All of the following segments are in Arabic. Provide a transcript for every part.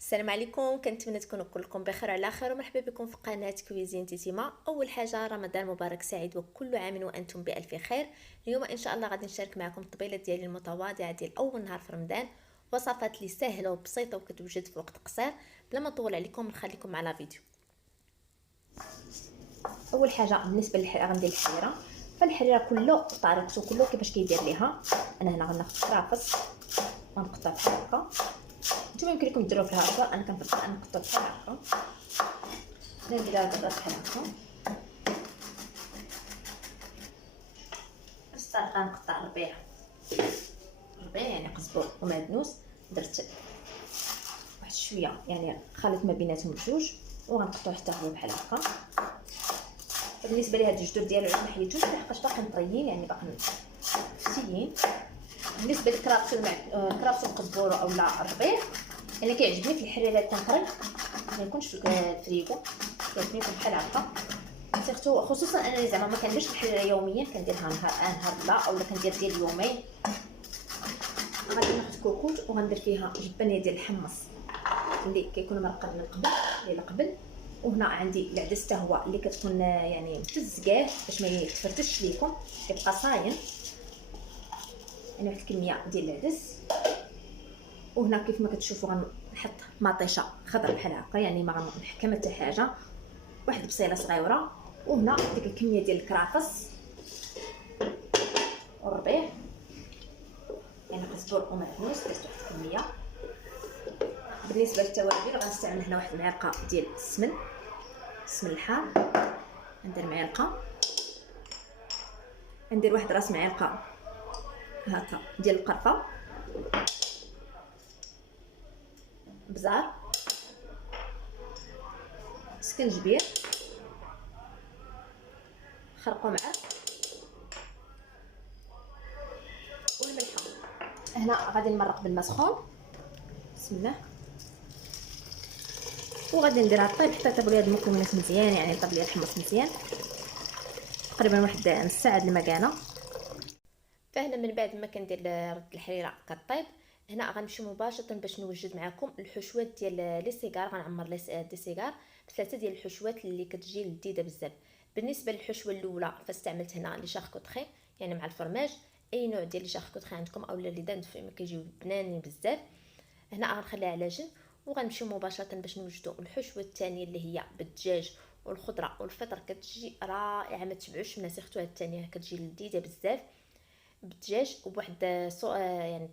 السلام عليكم، كنتمنى تكونوا كلكم بخير على خير ومرحبا بكم في قناه كويزين تيتيما. اول حاجه رمضان مبارك سعيد وكل عام وانتم بالف خير. اليوم ان شاء الله غادي نشارك معكم الطبيله ديالي المتواضعه ديال اول نهار في رمضان، وصفات لي سهله وبسيطه وكتوجد في وقت قصير. بلا ما نطول عليكم نخليكم مع لا فيديو. اول حاجه بالنسبه للحريره غندير الحريره، فالحريره كله طريقته كله كيفاش كيدير ليها. انا هنا غناخذ كرافس ونقطع بحال هكا، نتوما يمكن لكم ديروها بحال هكا، انا كنفضل ان نقطع بحال هكا. نديرها بحال هكا بس طريقه نقطع ربيع يعني قزبر ومعدنوس. درت واحد شويه يعني خليط ما بيناتهم بجوج وغنقطعو حتى هو بحال هكا. بالنسبه لهاد الجدر ديالو علاش ما حيدتوش لحقاش باقي مطريين، يعني باقي فتيين. بالنسبه للكرابس كرابس القزبور اولا الربيع، انا كيعجبني في الحريره تنخرج ما يكونش في الفريغو، كيعجبني يكون بحال هكا. سيرتو خصوصا انني زعما ما كنديرش الحريره يوميا، كنديرها نهار لا اولا كندير ديال يومين. غادي ناخذ كوكوط وغندير فيها جبانيه ديال الحمص اللي كيكون مرقد من قبل الليله قبل. وهنا عندي العدس حتى هو اللي كتكون يعني متزكاه باش ما يتفرتش ليكم، كيبقى صاين. يعني واحد الكميه ديال العدس. وهنا كيف ما كتشوفوا غنحط مطيشه خضر بحال هكا، يعني ما غنحكم حتى حاجه، واحد بصيله صغيره. وهنا ديك الكميه ديال الكرافس والربيع، يعني قزبر ومعدنوس درت واحد الكميه. بالنسبه للتوابل غنستعمل هنا واحد المعلقه ديال السمن الحار، ندير معلقه، ندير واحد راس معلقه هكا ديال القرفه، بزار، سكنجبير، خرقوم معلق والملحه. هنا غادي نمرق بالماء سخون، بسم الله، وغادي نديرها طيب حتى تطيب لي هاد المكونات مزيان، يعني طيب لي الحمص مزيان تقريبا واحد نص ساعه المكانه. فهنا من بعد ما كندير رد الحريره كطيب، هنا غنمشي مباشره باش نوجد معكم الحشوات ديال لي سيجار. غنعمر لي سيجار بثلاثه ديال الحشوات اللي كتجي لذيذه بزاف. بالنسبه للحشوه الاولى فاستعملت هنا لي شاركوتري يعني مع الفرماج، اي نوع ديال لي شاركوتري عندكم اولا لي دند كيجيو بنانين بزاف. هنا غنخليها على جنب وغنمشيو مباشره باش نوجدوا الحشوه الثانيه اللي هي بالدجاج والخضره والفطر، كتجي رائعه. ما تشبعوش منها، سيرتو هاد الثانيه كتجي لذيذه بزاف بالدجاج وبواحد يعني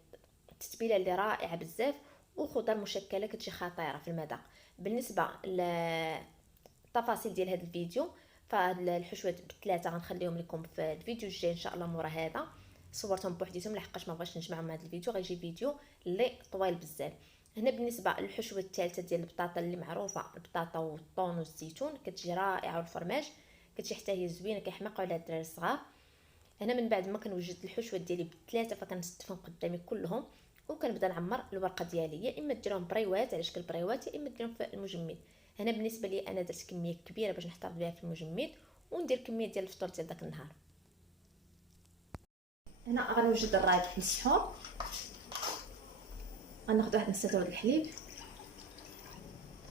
التتبيله اللي رائعه بزاف، وخضر مشكله كتجي خطيره في المذاق. بالنسبه للتفاصيل ديال هذا الفيديو فهاد الحشوات بثلاثه غنخليهم لكم في الفيديو الجاي ان شاء الله. مورا هذا صورتهم بوحديتهم لحقاش ما بغيتش نجمعهم هذا الفيديو، غيجي فيديو اللي طويل بزاف. هنا بالنسبه للحشوه الثالثه ديال البطاطا اللي معروفه، البطاطا والطون والزيتون، كتجي رائعه، والفرماج كتجي حتى هي زوينه كيحماقوا على الدراري الصغار. هنا من بعد ما كنوجد الحشوه ديالي بالثلاثه فكنستفهم قدامي كلهم وكنبدا نعمر الورقه ديالي، يا اما ديرهم بريوات على شكل بريوات يا اما ديرهم في المجمد. هنا بالنسبه لي انا درت كميه كبيره باش نحتفظ بها في المجمد وندير كميه ديال الفطور ديال داك النهار. هنا غنوجد الرايح للسحور، غناخذ واحد نص لتر الحليب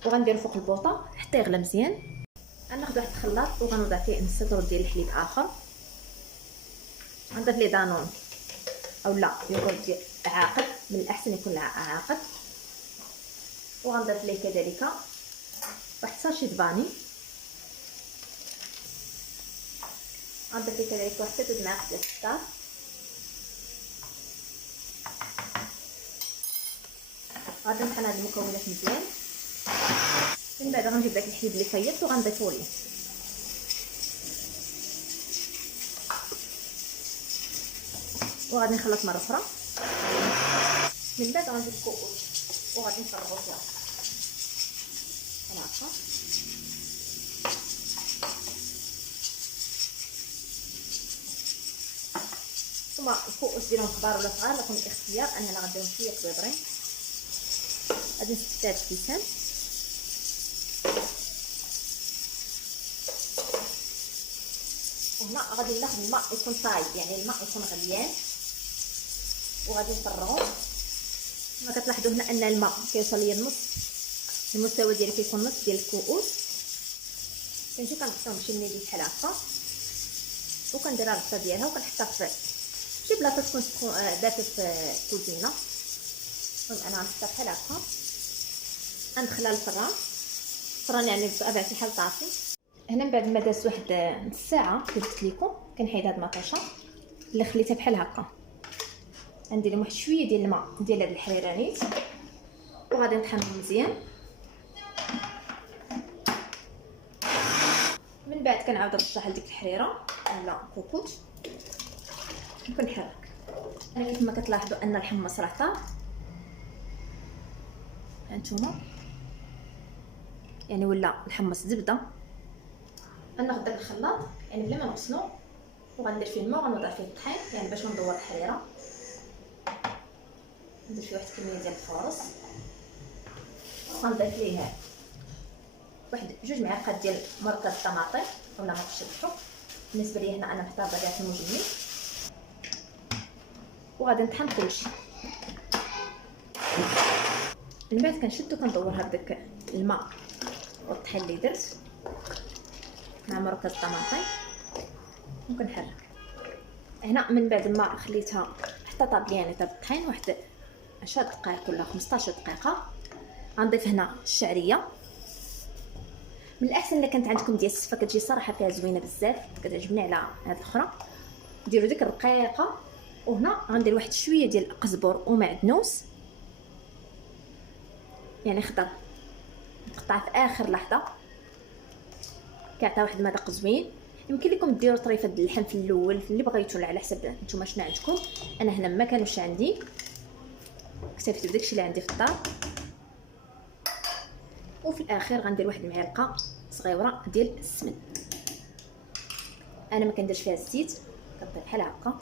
وغنديرو فوق البوطه حتى يغلى مزيان. غناخذ واحد الخلاط وغنوضع فيه نص لتر ديال الحليب اخر، غنضيف ليه دانون اولا يوغورت ديال عاقد، من الاحسن يكون عاقد، وغنضيف ليه كذلك واحد ساشي فاني، غنضيف ليه كذلك واحد 3 معالق ديال السكر، غادي نطحن هاد المكونات مزيان. من بعد غنجيب داك الحليب اللي فيضت وغنضيفو ليه، وغادي نخلط مره اخرى. من بعد غنجيب الكؤوس وغادي نفرغو فيها هكا. ثم الكؤوس ديالهم كبار ولا صغار لكم الاختيار، انا هنا غنديرهم شويه كبيرين. غادي نستفاد الكيسان وهنا غادي ناخذ الماء يكون صايب، يعني الماء يكون غليان، وغادي نفرغو. كما كتلاحظوا هنا ان الماء كيوصل ليا النص المستوى ديالي كيكون نص ديال الكؤوس. كنجي كنقصهم بشي مليدي بحال هكا وكنديرها الغطا ديالها وكنحطها في شي بلاصه تكون دافيه في الكوزينه. انا غنحطها بحال هكا، غندخلها للفران. الفران يعني بطبيعه الحال طافي. هنا من بعد ما دازت واحد نص ساعه كيف قلت لكم كنحيد هاد المطيشه اللي خليتها بحال هكا. غندير لهم واحد شويه ديال الماء ديال هاد الحريرانيت وغادي نطحنهم مزيان. من بعد كنعاود نرشح لديك الحريره على كوكوط وكنحرك. انا كيف ما كتلاحظوا ان الحمص راه طاب، هانتوما يعني ولا الحمص زبده. غناخذ داك الخلاط يعني بلا ما نغسلو وغندير فيه الماء وغنوضع فيه الطحين يعني باش ندور الحريره. ندير فيه واحد الكميه ديال الفورص وغنضيف ليه واحد 2 معالق ديال مرقه الطماطم ولا ما تشطحوا. بالنسبه لي هنا انا محتاجه كاع المجمد وغادي نطحن كلشي. من بعد كنشدو كندورها بداك الماء والطحين اللي درت مع مرقه الطماطم وكنحرك. هنا من بعد ما خليتها حتى طاب لي يعني طاب الطحين واحد 10 دقائق ولا 15 دقيقه. غنضيف هنا الشعريه. من الاحسن الا كانت عندكم ديال السفه كتجي صراحه فيها زوينه بزاف كتعجبني على هاد الاخرى. ديروا ديك الرقيقه. وهنا غندير واحد شويه ديال القزبر ومعدنوس يعني خضر مقطع في اخر لحظه كيعطي واحد المذاق زوين. يمكن لكم ديروا طريفه اللحم في الاول اللي بغيتو على حسب نتوما شنو عندكم. انا هنا ما كانوش عندي اكتفيت بداكشي اللي عندي في الدار. وفي الاخير غندير واحد المعلقه صغيره ديال السمن. انا ما كنديرش فيها الزيت كنطيب بحال هكا.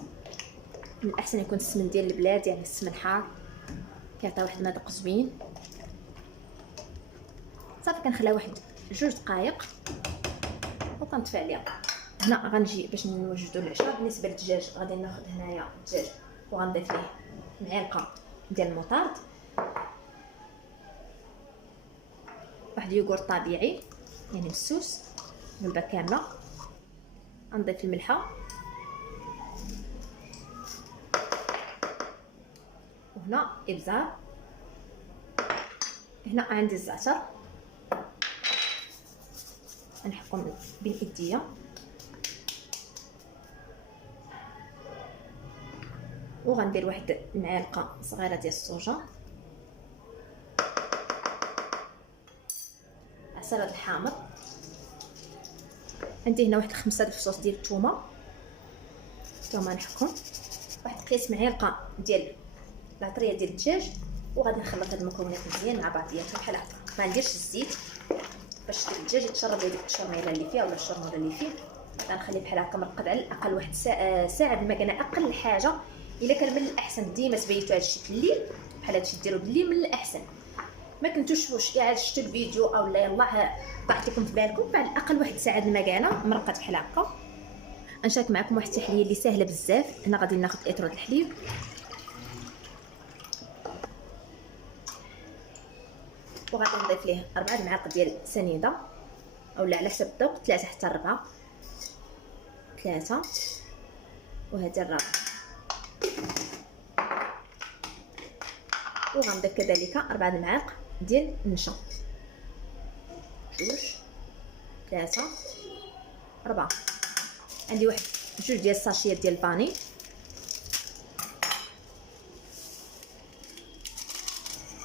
من الاحسن يكون السمن ديال البلاد يعني السمن حار كيعطي واحد المذاق زوين. صافي كنخليها واحد 2 دقائق وكنطفي عليها. هنا غنجي باش نوجدوا العشاء. بالنسبه للدجاج غادي ناخذ هنايا الدجاج وغنضيف ليه معلقه ديال المطارد، واحد يوغورت طبيعي يعني مسوس علبه كامله. غنضيف الملحه وهنا ابزار. هنا عندي الزعتر غنحكم باليديه وغندير واحد المعلقه صغيره ديال الصوجه، عصير الحامض. عندي هنا واحد 5 فصوص ديال الثومه نحكم، واحد قياس معلقه ديال العطريه ديال الدجاج وغادي نخلط هاد المكونات مزيان مع بعضياتهم بحال هكا. ما نديرش الزيت باش الدجاج يتشرب ديك الشرميله اللي فيها ولا الشرموره اللي فيه. غنخليه بحال هكا مرقد على الاقل واحد ساعه بالمكانه. اقل حاجه الا كان من الاحسن ديما تبيتوا هادشي في الليل بحال هادشي ديروا بالليل من الاحسن. ما كنتوش واش يعني شفتوا الفيديو او لا يلاه طاحت لكم في بالكم على الاقل واحد ساعه المكانه مرقد بحال هكا. غنشارك معكم واحد التحليه اللي سهله بزاف. هنا غادي ناخذ اطرود الحليب وغادي نضيف ليه 4 معالق ديال سنيده اولا على حسب الذوق 3 حتى 4 3 وهذه الرابعه. وغنضيف كذلك 4 معالق ديال النشا 2 3 4. عندي واحد 2 ديال الساشيات ديال الفاني.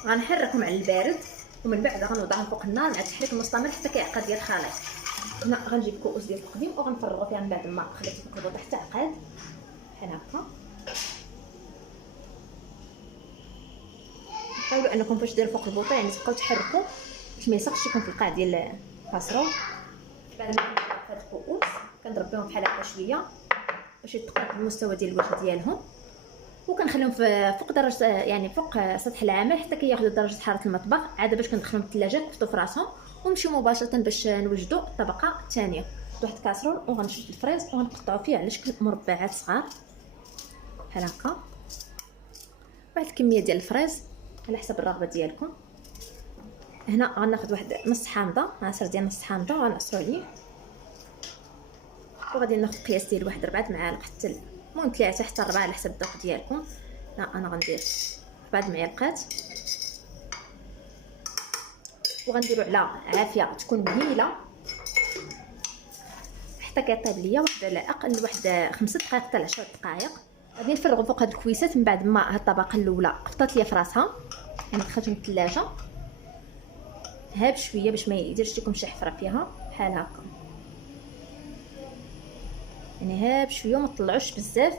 غنحركهم على البارد ومن بعد غنوضعهم فوق النار مع التحريك المستمر حتى كيعقد ديال الخليط. هنا غنجيب كؤوس ديال التقديم وغنفرغو فيها من بعد ما خليت البوطه حتى عقاد بحال هكا. حاولوا انكم فاش ديروا فوق البوطه يعني تبقاو تحركوا باش ما يسقش يكون في القاع ديال الكاسرول. بعد ما كنضرب هاد الكؤوس كنضرب بهم بحال هكا شويه باش يتقرب المستوى ديال الوجه ديالهم وكنخليهم فوق درجه يعني فوق سطح العمل حتى كياخذوا درجه حراره المطبخ. عاد باش كندخلهم للثلاجه كفتو في راسهم ونمشيو مباشره باش نوجدوا الطبقه الثانيه. واحد الكاسرول وغنشد الفريز وغنقطعو فيه على شكل مربعات صغار بحال هكا. واحد الكميه ديال الفريز على حسب الرغبه ديالكم. هنا غناخذ واحد نص حامضه، عصير ديال نص حامضه غنعصرو عليه، وغادي ناخذ قياس ديال واحد 4 معالق حتى المهم 3 حتى 4 على حسب الذوق ديالكم. لا انا غندير 4 معالقات، وغنديرو على عافيه تكون مهيله حتى كيطيب ليا واحد على اقل واحد 5 دقائق حتى 10 دقائق. غادي نفرغو فوق هاد الكويسات من بعد ما هاد الطبقه الاولى قفطات ليا في راسها، يعني دخلت من الثلاجه ها بشويه باش ما يديرش لكم شي حفره فيها بحال هكا، يعني ها بشويه وما تطلعوش بزاف.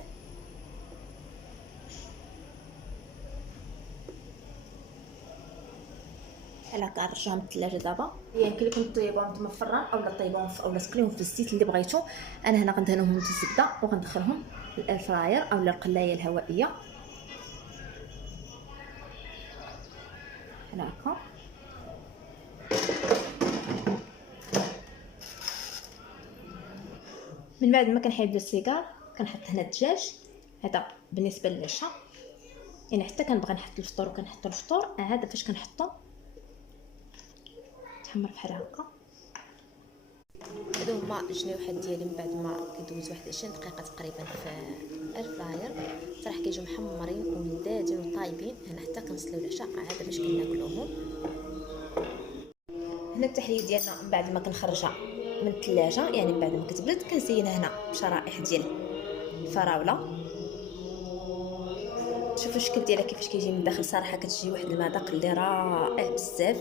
بحال هكا نرجعهم من الثلاجه دابا. يمكن لكم طيبوهم نتوما في الفران اولا طيبوهم اولا تقليوهم في الزيت اللي بغيتو. انا هنا غندهنوهم بالزبده وغندخلهم للاير فراير اولا القلايه الهوائيه بحال هكا. من بعد ما كنحيد السيجار كنحط هنا الدجاج، هذا بالنسبه للعشاء، يعني حتى كنبغي نحط الفطور وكنحط الفطور هذا فاش كنحطو تحمر بحال هكا. هادو هما الجنيوحات ديالي من بعد ما كيدوز واحد 20 دقيقه تقريبا في الاير فراير، صراحه كيجيو محمرين ولذاذين وطايبين. هنا حتى كنصليو العشاء عاد باش كناكلوهم. هنا التحليه ديالنا من بعد ما كنخرجها من الثلاجه، يعني من بعد ما كتبرد كنزينها هنا بشرائح ديال الفراوله. شوفوا الشكل ديالها كيفاش كيجي من الداخل، صراحه كتجي واحد المذاق اللي رائع بزاف.